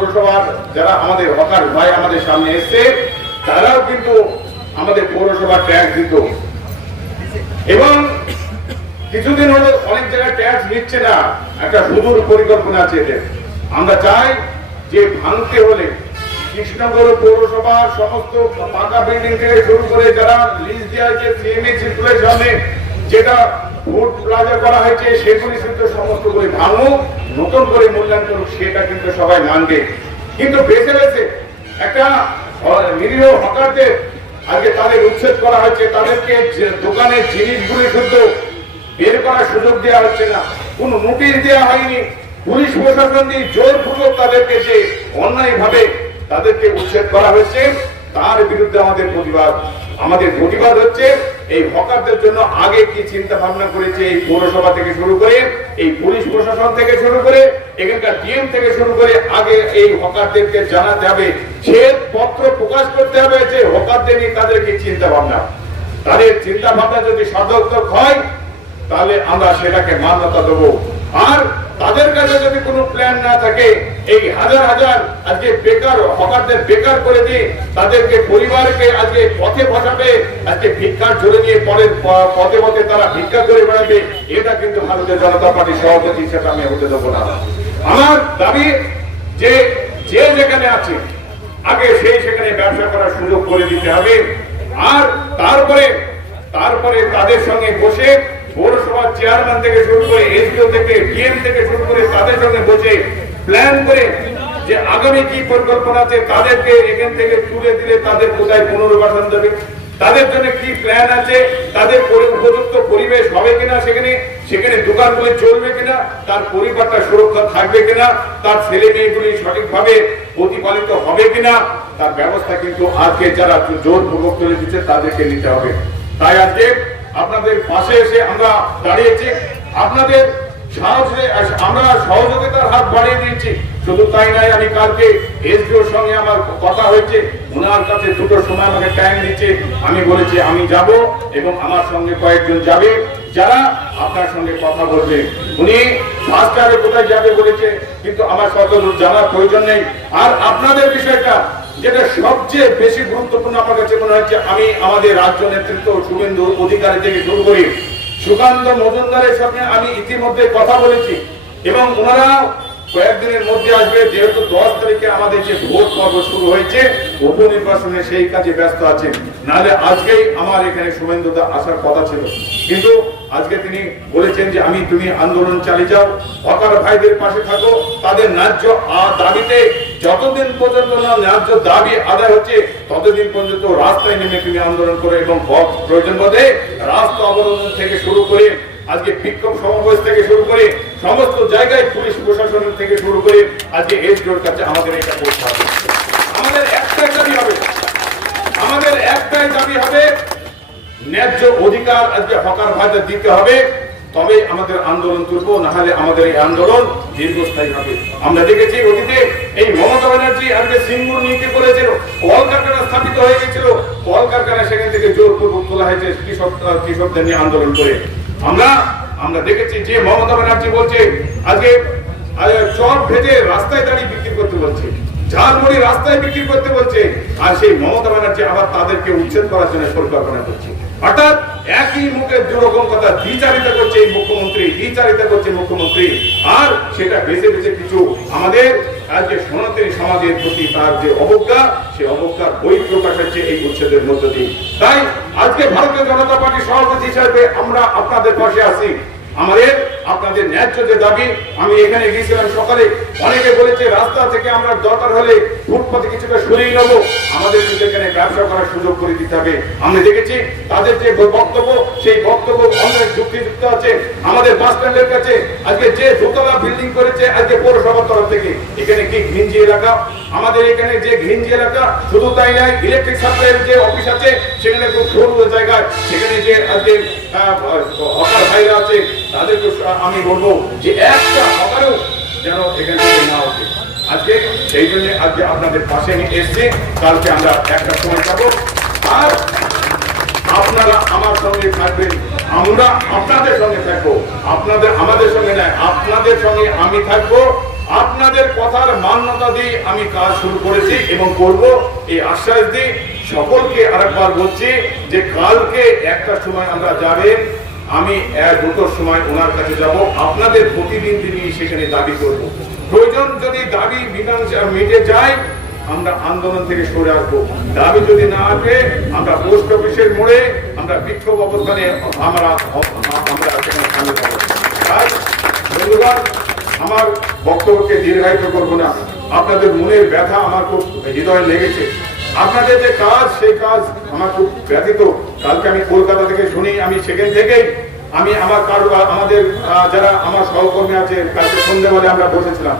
পৌরসভার যারা আমাদের হকার ভাই আমাদের সামনে এসছে, তারাও কিন্তু আমাদের পৌরসভা ট্যাক্স দিত। এবং কিছুদিন হলো অনেক জায়গায় ট্যাক্স নিচ্ছে না। একটা সুদূর পরিকল্পনা আছে এদের। আমরা চাই যে ভাঙতে হলে কৃষ্ণনগর পৌরসভার সমস্ত পাকা বিল্ডিং থেকে শুরু করে যারা লিজ দেওয়া হয়েছে যেটা ফুড প্লাজা করা হয়েছে, সেগুলি শুধু সমস্ত করে ভাঙুক, নতুন করে মূল্যায়ন করুক, সেটা কিন্তু সবাই মানবে। কিন্তু বেছে বেছে একটা নিরীহ হকারদের আজকে তাদের উচ্ছেদ করা হয়েছে, তাদেরকে দোকানের জিনিসগুলি শুদ্ধ বের করার সুযোগ দেওয়া হচ্ছে না। কোনো নোটিশ দেওয়া হয়নি। পুলিশ প্রশাসন দিয়ে জোরপূর্বক তাদেরকে যে অন্যায় ভাবে তাদেরকে উচ্ছেদ করা হয়েছে, তার বিরুদ্ধে আমাদের প্রতিবাদ আমাদের প্রতিবাদ হচ্ছে। এই হকারদের জন্য আগে কি চিন্তা ভাবনা করেছে এই পৌরসভা থেকে শুরু করে, এই পুলিশ প্রশাসন থেকে শুরু করে, এখানকার ডিএম থেকে শুরু করে আগে এই হকারদেরকে জানাতে হবে সে পত্র প্রকাশ করতে হবে যে হকারদের নিয়ে তাদের কি চিন্তা ভাবনা। তাদের চিন্তা ভাবনা যদি সার্থক হয়, তাহলে আমরা সেটাকে মান্যতা দেবো। আর তাদের কাছে যদি কোনো প্ল্যান না থাকে, এই হাজার হাজার আজকে বেকার হকারদের বেকার করে দিয়ে তাদেরকে পরিবারকে আজকে পথে বসাবে, আজকে ভিক্ষার ঝরে নিয়ে পরে পথে পথে তারা ভিক্ষা করে বেড়াবে, এটা কিন্তু ভারতীয় জনতা পার্টির সভাপতি সেটা আমি হতে দেবো না। আমার দাবি যে যে যেখানে আছে, আগে সেই সেখানে ব্যবসা করার সুযোগ করে দিতে হবে। আর তারপরে তারপরে তাদের সঙ্গে বসে চেয়ারম্যান থেকে শুরু করে এসডিও থেকে, ডিএম থেকে শুরু করে তাদের সঙ্গে বসে প্ল্যান করে যে আগামী কি পরিকল্পনা আছে, তাদেরকে এখান থেকে তুলে দিলে তাদের কোথায় পুনর্বাসন দেবে, তাদের জন্য কি প্ল্যান আছে, তাদের উপযুক্ত পরিবেশ হবে কিনা সেখানে সেখানে দোকানগুলি চলবে কিনা, তার পরিবারটা সুরক্ষা থাকবে কিনা, তার ছেলে মেয়েগুলি সঠিকভাবে প্রতিপালিত হবে কিনা, তার ব্যবস্থা কিন্তু আজকে যারা জোর জোরপূর্বক তুলে দিচ্ছে তাদেরকে নিতে হবে। তাই আজকে আপনাদের পাশে এসে আমরা দাঁড়িয়েছি। আপনাদের আমরা সহযোগিতার হাত বাড়িয়ে দিয়েছি। শুধু তাই নয়, আমি কালকে এসডিওর সঙ্গে আমার কথা হয়েছে। ওনার কাছে দুটো সময় আমাকে টাইম দিচ্ছে। আমি বলেছি, আমি যাব এবং আমার সঙ্গে কয়েকজন যাবে। যারা আপনার সঙ্গে কথা বলবে। উনি ফার্স্ট টাইমে কোথায় যাবে বলেছে, কিন্তু আমার কত জানার প্রয়োজন নেই। আর আপনাদের বিষয়টা যেটা সবচেয়ে বেশি গুরুত্বপূর্ণ আমার কাছে মনে হচ্ছে আমি আমাদের রাজ্য নেতৃত্ব শুভেন্দু অধিকারী থেকে শুরু করি। সুকান্ত মজুমদারের সঙ্গে আমি ইতিমধ্যে কথা বলেছি এবং ওনারা কয়েকদিনের মধ্যে আসবে, যেহেতু দশ তারিখে আমাদের যে ভোট পর্ব শুরু হয়েছে, উপনির্বাচনে সেই কাজে ব্যস্ত আছেন। নাহলে আজকেই আমার এখানে শুভেন্দুদা আসার কথা ছিল। কিন্তু আজকে তিনি বলেছেন যে, আমি, তুমি আন্দোলন চালিয়ে যাও, হকার ভাইদের পাশে থাকো, তাদের ন্যায্য দাবিতে যতদিন পর্যন্ত না ন্যায্য দাবি আদায় হচ্ছে, ততদিন পর্যন্ত রাস্তায় নেমে তুমি আন্দোলন করো এবং প্রয়োজন বোধে রাস্তা অবরোধ থেকে শুরু করে আজকে বিক্ষোভ সমাবেশ থেকে শুরু করে সমস্ত জায়গায় পুলিশ প্রশাসন থেকে শুরু করে আজকে এসডিওর কাছে আমাদের এটা করতে হবে। আমাদের একটাই দাবি হবে, আমাদের একটাই দাবি হবে, ন্যায্য অধিকার আজকে হকার ভাইদের দিতে হবে, তবে আমাদের আন্দোলন তুলবো না হলে আমাদের এই আন্দোলন দীর্ঘস্থায়ী হবে। আমরা দেখেছি অতীতে এই মমতা ব্যানার্জি আজকে সিঙ্গুর নীতি করেছিল কল কারখানা স্থাপিত হয়ে গেছিল কল কারখানা সেখান থেকে জোরপূর্বক তোলা হয়েছে কৃষক কৃষকদের নিয়ে আন্দোলন করে। আমরা আমরা দেখেছি যে মমতা ব্যানার্জি বলছে, আজকে চর ভেজে রাস্তায় দাঁড়িয়ে বিক্রি করতে বলছে, ঝালমুড়ি রাস্তায় বিক্রি করতে বলছে, আর সেই মমতা ব্যানার্জি আবার তাদেরকে উচ্ছেদ করার জন্য পরিকল্পনা করছে। অর্থাৎ একই মুখে দুরকম কথা দ্বিচারিতা করছে এই মুখ্যমন্ত্রী, দ্বিচারিতা করছে মুখ্যমন্ত্রী। আর সেটা বেছে বেছে কিছু আমাদের আজকে সনাতনী সমাজের প্রতি তার যে অবজ্ঞা, সেই অবজ্ঞার বই প্রকাশ হচ্ছে এই উচ্ছেদের মধ্য দিয়ে। তাই আজকে ভারতীয় জনতা পার্টি সভাপতি হিসাবে আমরা আপনাদের পাশে আছি। আমাদের, আপনাদের ন্যায্য যে দাবি, আমি এখানে গিয়েছিলাম সকালে, অনেকে বলেছে রাস্তা থেকে আমরা দরকার হলে ফুটপাতে কিছুটা সরিয়ে নেব। আমাদের এখানে ব্যবসা করার সুযোগ করে দিতে হবে আমরা দেখেছি তাদের যে বক্তব্য, সেই বক্তব্য অনেক যুক্তিযুক্ত আছে। আমাদের বাস স্ট্যান্ডের কাছে আজকে যে দোতলা বিল্ডিং করেছে, আজকে পৌরসভার তরফ থেকে। এখানে কি ঘিঞ্জি এলাকা? আমাদের এখানে যে ঘিঞ্জি এলাকা, শুধু তাই নয় ইলেকট্রিক সাপ্লাইয়ের যে অফিস আছে, সেখানে খুব সরু জায়গায়, সেখানে যে আজকে হকার ভাইরা আছে, তাদেরকে আমি বলব যে একটা হকারও যেন এখান না ওঠে। আজকে সেই জন্য আজকে আপনাদের পাশে আমি এসছি। কালকে আমরা একটা সময় যাব আর আপনারা আমার সঙ্গে থাকবেন, আমরা আপনাদের সঙ্গে থাকব। আপনাদের আমাদের সঙ্গে নয়, আপনাদের সঙ্গে আমি থাকব। আপনাদের কথার মান্যতা দিয়ে আমি কাজ শুরু করেছি এবং করব। এই আশ্বাস দিয়ে সকলকে আরেকবার বলছি যে কালকে একটা সময় আমরা যাবেন আমি দুটোর সময় ওনার কাছে যাব। আপনাদের প্রতিদিন তিনি সেখানে দাবি করব। প্রয়োজন যদি দাবি মীমাংসা মিটে যায়, আমরা আন্দোলন থেকে সরে আসব। দাবি যদি না আসে, আমরা পোস্ট অফিসের মোড়ে আমরা বিক্ষোভ অবস্থানে আমরা আমরা সেখানে সামিল তাই বন্ধুগণ, আমার বক্তব্যকে দীর্ঘায়িত করব না। আপনাদের মনের ব্যথা আমার খুব হৃদয়ে লেগেছে। আপনাদের যে কাজ, সেই কাজ আমার খুব ব্যথিত। কালকে আমি কলকাতা থেকে শুনি, আমি সেখান থেকেই, আমি আমার কারও আমাদের যারা আমার সহকর্মী আছে, কালকে সন্ধ্যেবেলা আমরা বসেছিলাম।